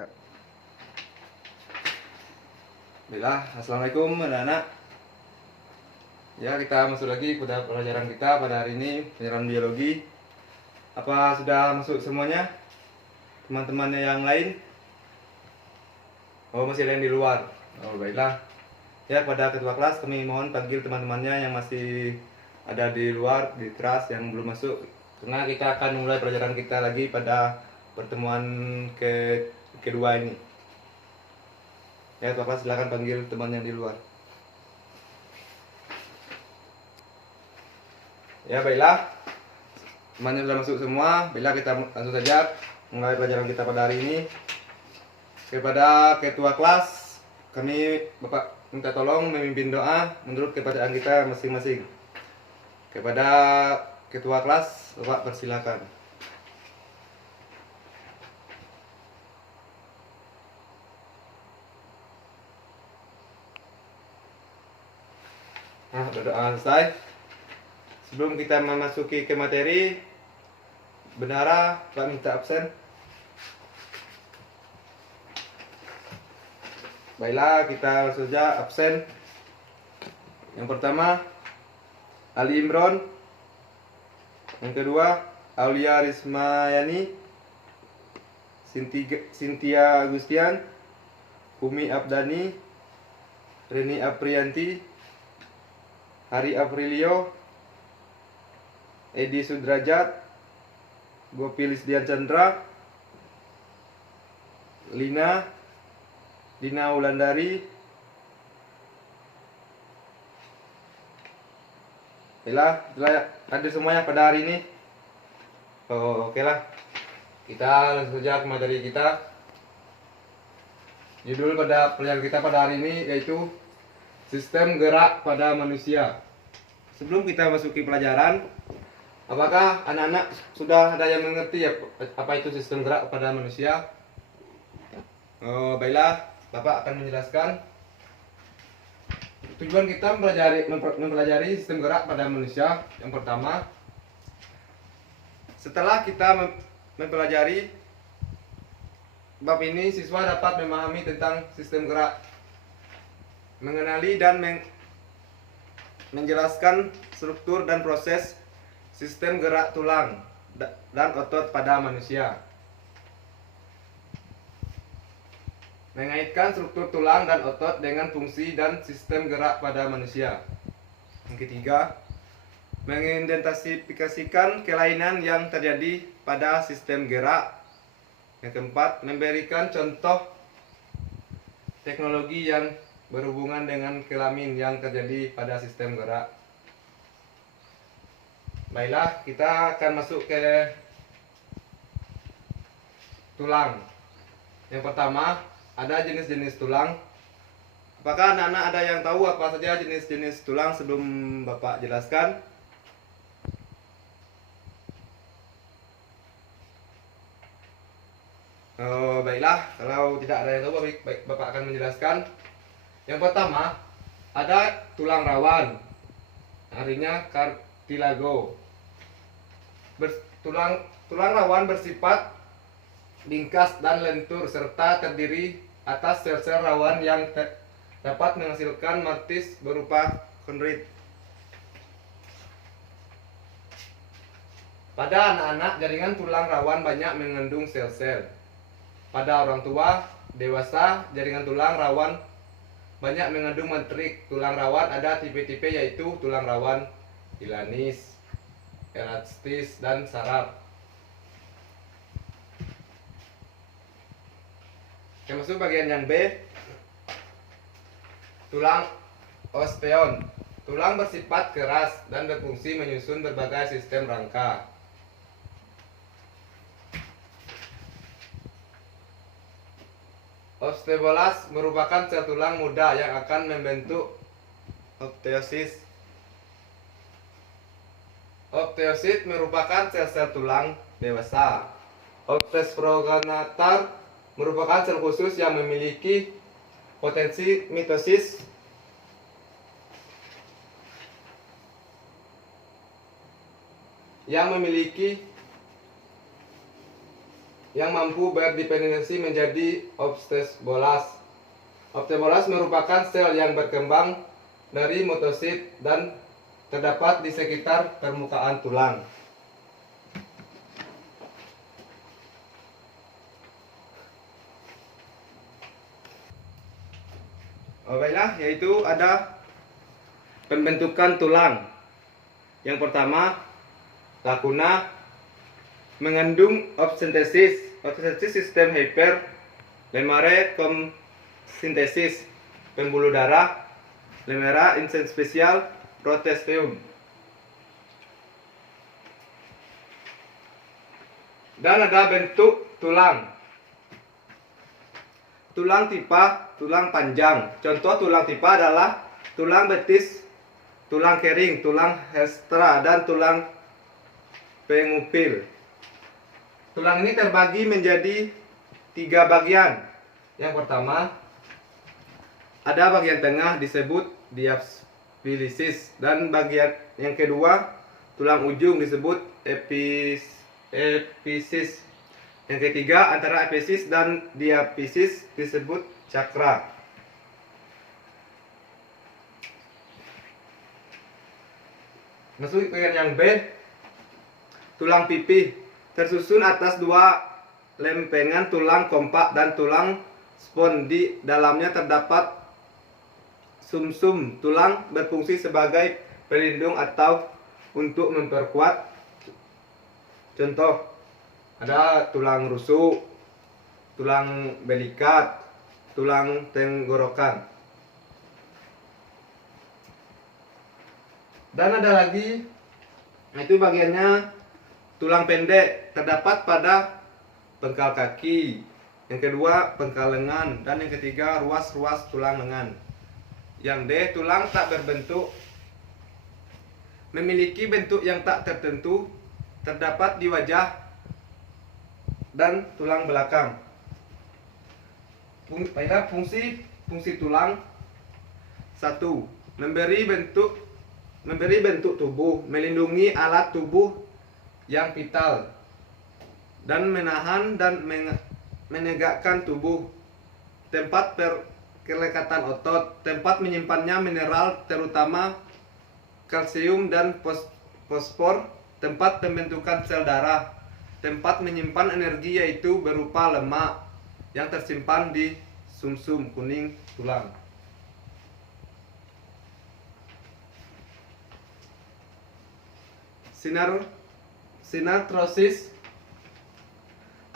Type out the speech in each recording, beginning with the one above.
Ya. Baiklah, assalamualaikum anak-anak. Ya, kita masuk lagi pada pelajaran kita pada hari ini, pelajaran biologi. Apa sudah masuk semuanya? Teman-temannya yang lain? Oh, masih ada yang di luar. Oh, baiklah. Ya, pada ketua kelas kami mohon panggil teman-temannya yang masih ada di luar, di kelas yang belum masuk. Karena kita akan mulai pelajaran kita lagi pada pertemuan kedua ini. Ya, ketua kelas silakan panggil teman yang di luar. Ya, baiklah. Temannya sudah masuk semua. Baiklah, kita langsung saja mulai pelajaran kita pada hari ini. Kepada ketua kelas, kami Bapak minta tolong memimpin doa menurut kepercayaan kita masing-masing. Kepada ketua kelas, Bapak persilakan. Nah, berdoa selesai. Sebelum kita memasuki ke materi, Bendahara Pak minta absen. Baiklah, kita langsung saja absen. Yang pertama, Ali Imron. Yang kedua, Aulia Rismayani, Cynthia Agustian, Umi Abdani, Reni Aprianti, Hari Aprilio, Edi Sudrajat, Gopi Lisdian Chandra, Lina, Dina Wulandari. Baiklah, telah hadir semuanya pada hari ini. Oke lah, kita langsung saja ke materi kita. Judul pada pelajaran kita pada hari ini yaitu sistem gerak pada manusia. Sebelum kita masuki pelajaran, apakah anak-anak sudah ada yang mengerti ya apa itu sistem gerak pada manusia? Baiklah, Bapak akan menjelaskan. Tujuan kita mempelajari sistem gerak pada manusia. Yang pertama, setelah kita mempelajari bab ini, siswa dapat memahami tentang sistem gerak, mengenali dan menjelaskan struktur dan proses sistem gerak tulang dan otot pada manusia, mengaitkan struktur tulang dan otot dengan fungsi dan sistem gerak pada manusia. Yang ketiga, mengidentifikasikan kelainan yang terjadi pada sistem gerak. Yang keempat, memberikan contoh teknologi yang berhubungan dengan kelamin yang terjadi pada sistem gerak. Baiklah, kita akan masuk ke tulang. Yang pertama, ada jenis-jenis tulang. Apakah anak-anak ada yang tahu apa saja jenis-jenis tulang sebelum Bapak jelaskan? Baiklah, kalau tidak ada yang tahu, Bapak akan menjelaskan. Yang pertama, ada tulang rawan, artinya cartilago. Tulang rawan bersifat ringkas dan lentur serta terdiri atas sel-sel rawan yang dapat menghasilkan matris berupa kondrit. Pada anak-anak, jaringan tulang rawan banyak mengandung sel-sel. Pada orang tua dewasa, jaringan tulang rawan banyak mengandung matrik. Tulang rawan ada tipe-tipe yaitu tulang rawan ilanis, elastis, dan saraf. Yang masuk bagian yang B, tulang osteon. Tulang bersifat keras dan berfungsi menyusun berbagai sistem rangka. Osteoblas merupakan sel tulang muda yang akan membentuk opteosis. Opteosit merupakan sel-sel tulang dewasa. Optes progenitor merupakan sel khusus yang memiliki potensi mitosis. yang mampu berdiferensiasi menjadi osteoblast. Osteoblast merupakan sel yang berkembang dari motosit dan terdapat di sekitar permukaan tulang. Baiklah, yaitu ada pembentukan tulang. Yang pertama, lakuna mengandung osteosintesis. Osteosintesis sistem hyper lemare sintesis pembuluh darah lemera insen spesial protesteum. Dan ada bentuk tulang. Tulang tipa, tulang panjang. Contoh tulang tipa adalah tulang betis, tulang kering, tulang hestra, dan tulang pengupil. Tulang ini terbagi menjadi 3 bagian. Yang pertama, ada bagian tengah disebut diaphysis, dan bagian yang kedua, tulang ujung disebut epiphysis. Yang ketiga, antara epiphysis dan diaphysis disebut cakra. Masuk ke yang B, tulang pipi tersusun atas 2 lempengan tulang kompak dan tulang spon. Di dalamnya terdapat sumsum. Tulang berfungsi sebagai pelindung atau untuk memperkuat. Contoh, ada tulang rusuk, tulang belikat, tulang tenggorokan. Dan ada lagi, itu bagiannya tulang pendek, terdapat pada pengkal kaki. Yang kedua, pengkal lengan. Dan yang ketiga, ruas-ruas tulang lengan. Yang D, tulang tak berbentuk, memiliki bentuk yang tak tertentu, terdapat di wajah dan tulang belakang. Fungsi tulang: 1. Memberi bentuk tubuh, melindungi alat tubuh yang vital, dan menahan dan menegakkan tubuh. Tempat perkelekatan otot, tempat menyimpannya mineral terutama kalsium dan fosfor. Tempat pembentukan sel darah, tempat menyimpan energi yaitu berupa lemak yang tersimpan di sumsum kuning tulang. Sinartrosis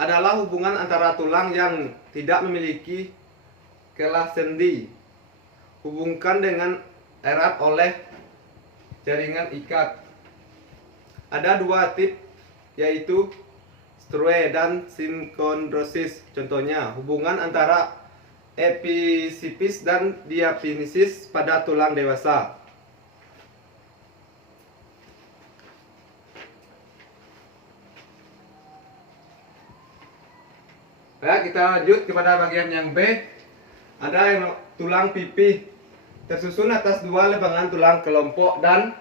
adalah hubungan antara tulang yang tidak memiliki kelas sendi, hubungkan dengan erat oleh jaringan ikat. Ada 2 tip, yaitu strue dan sinkondrosis. Contohnya, hubungan antara epiphysis dan diaphysis pada tulang dewasa. Baik, kita lanjut kepada bagian yang B. Ada yang tulang pipi, tersusun atas 2 lempengan tulang kelompok dan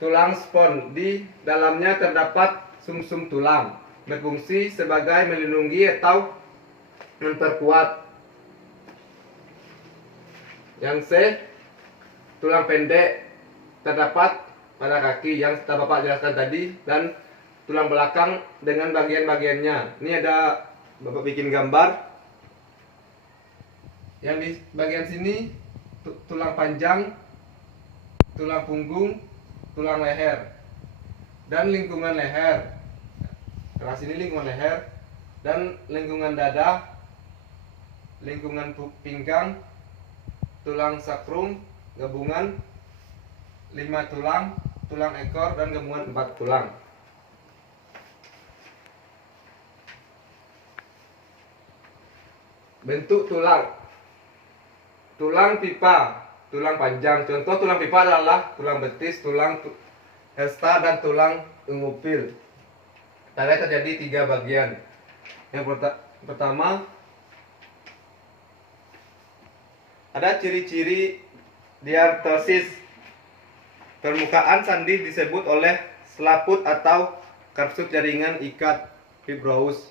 tulang spon. Di dalamnya terdapat sumsum tulang, berfungsi sebagai melindungi atau memperkuat. Yang C, tulang pendek, terdapat pada kaki yang Bapak jelaskan tadi, dan tulang belakang dengan bagian-bagiannya. Ini ada Bapak bikin gambar. Yang di bagian sini tulang panjang, tulang punggung, tulang leher, dan lingkungan leher. Keras ini lingkungan leher, dan lingkungan dada, lingkungan pinggang, tulang sakrum, gabungan 5 tulang, tulang ekor, dan gabungan 4 tulang. Bentuk tulang: tulang pipa, tulang panjang. Contoh tulang pipa adalah tulang betis, tulang hesta, dan tulang ungupil. Tanda terjadi 3 bagian. Yang pertama, ada ciri-ciri diartrosis. Permukaan sandi disebut oleh selaput atau kapsul jaringan ikat fibrous.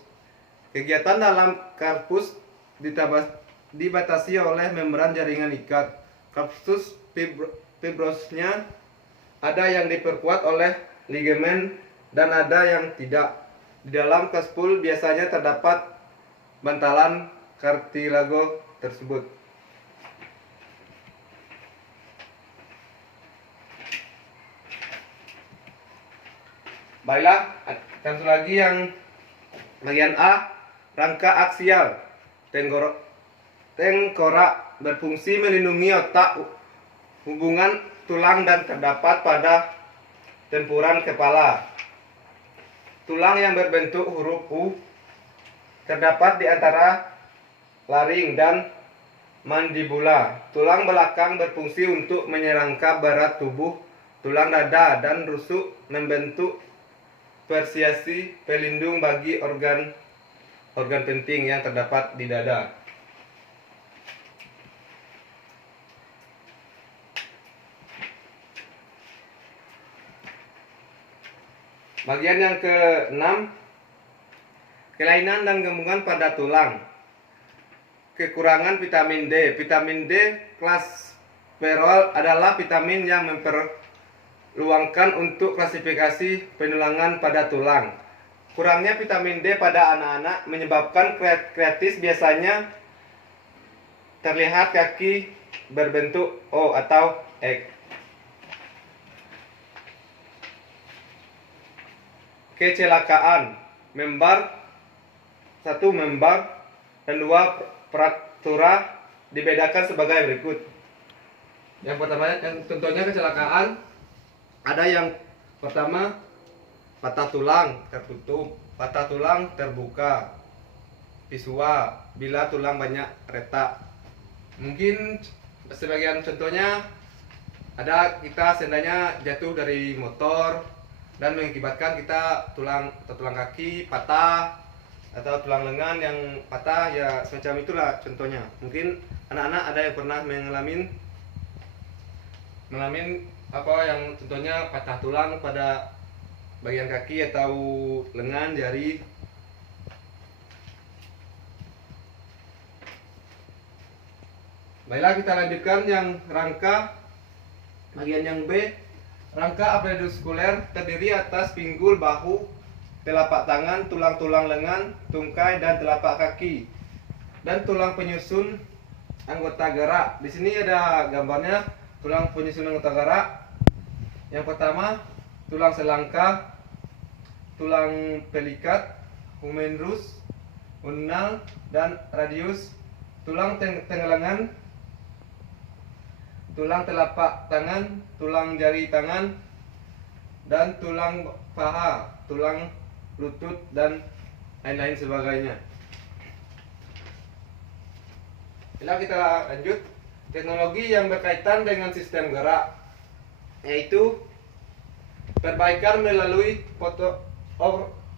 Kegiatan dalam karpus dibatasi oleh membran jaringan ikat. Karpus fibrosnya ada yang diperkuat oleh ligamen dan ada yang tidak. Di dalam kaspul biasanya terdapat bantalan kartilago tersebut. Baiklah, satu lagi yang bagian A, rangka aksial tengkorak berfungsi melindungi otak, hubungan tulang dan terdapat pada tempuran kepala. Tulang yang berbentuk huruf U terdapat di antara laring dan mandibula. Tulang belakang berfungsi untuk menyerangkap barat tubuh. Tulang dada dan rusuk membentuk persiasi pelindung bagi organ penting yang terdapat di dada. Bagian yang ke-6, kelainan dan gembungan pada tulang. Kekurangan vitamin D. Vitamin D kelas perol adalah vitamin yang memperluangkan untuk klasifikasi penulangan pada tulang. Kurangnya vitamin D pada anak-anak menyebabkan kreatis, biasanya terlihat kaki berbentuk O atau X. Kecelakaan, satu membar dan dua fraktura dibedakan sebagai berikut. Yang pertama, contohnya kecelakaan, ada yang pertama patah tulang tertutup, patah tulang terbuka, pisua bila tulang banyak retak. Mungkin sebagian contohnya ada kita seandainya jatuh dari motor dan mengakibatkan kita tulang kaki patah atau tulang lengan yang patah, ya semacam itulah contohnya. Mungkin anak-anak ada yang pernah mengalami apa yang contohnya patah tulang pada bagian kaki atau lengan, jari. Baiklah, kita lanjutkan yang rangka bagian yang B. Rangka abducensummaler terdiri atas pinggul, bahu, telapak tangan, tulang-tulang lengan, tungkai dan telapak kaki, dan tulang penyusun anggota gerak. Di sini ada gambarnya tulang penyusun anggota gerak. Yang pertama, tulang selangkah, tulang pelikat, humerus, ulnar dan radius, tulang tenggelengan, tulang telapak tangan, tulang jari tangan, dan tulang paha, tulang lutut, dan lain-lain sebagainya. Bila kita lanjut, teknologi yang berkaitan dengan sistem gerak, yaitu perbaikan melalui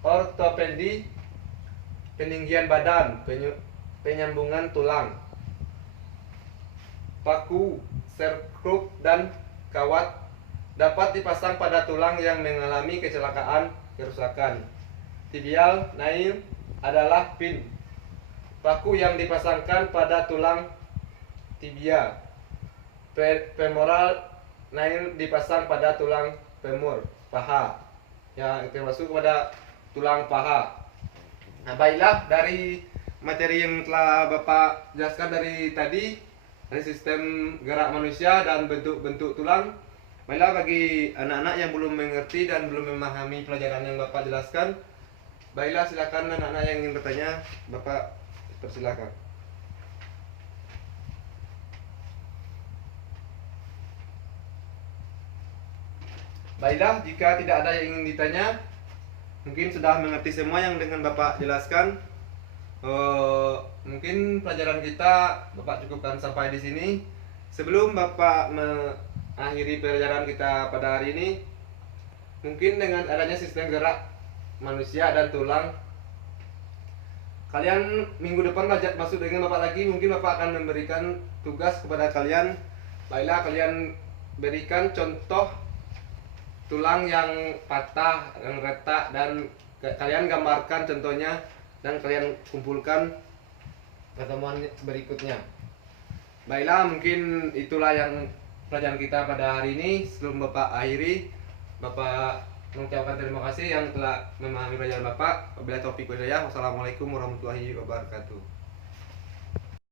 ortopedi, peninggian badan, penyambungan tulang, paku, serkruk, dan kawat dapat dipasang pada tulang yang mengalami kecelakaan kerusakan. Tibial nail adalah pin, paku yang dipasangkan pada tulang tibia. Femoral nail dipasang pada tulang femur, paha, yang termasuk pada tulang paha. Nah, baiklah, dari materi yang telah Bapak jelaskan dari tadi, dari sistem gerak manusia dan bentuk-bentuk tulang. Baiklah, bagi anak-anak yang belum mengerti dan belum memahami pelajaran yang Bapak jelaskan, baiklah, silakan anak-anak yang ingin bertanya, Bapak persilakan. Baiklah, jika tidak ada yang ingin ditanya, mungkin sudah mengerti semua yang dengan Bapak jelaskan. Mungkin pelajaran kita Bapak cukupkan sampai di sini. Sebelum Bapak mengakhiri pelajaran kita pada hari ini, mungkin dengan adanya sistem gerak manusia dan tulang, kalian minggu depan masuk dengan Bapak lagi. Mungkin Bapak akan memberikan tugas kepada kalian. Baiklah, kalian berikan contoh tulang yang patah, yang retak, dan kalian gambarkan contohnya dan kalian kumpulkan pertemuan berikutnya. Baiklah, mungkin itulah yang pelajaran kita pada hari ini. Sebelum Bapak akhiri, Bapak mengucapkan terima kasih yang telah memahami pelajaran Bapak. Wabillahi taufiq wal hidayah. Wassalamualaikum warahmatullahi wabarakatuh.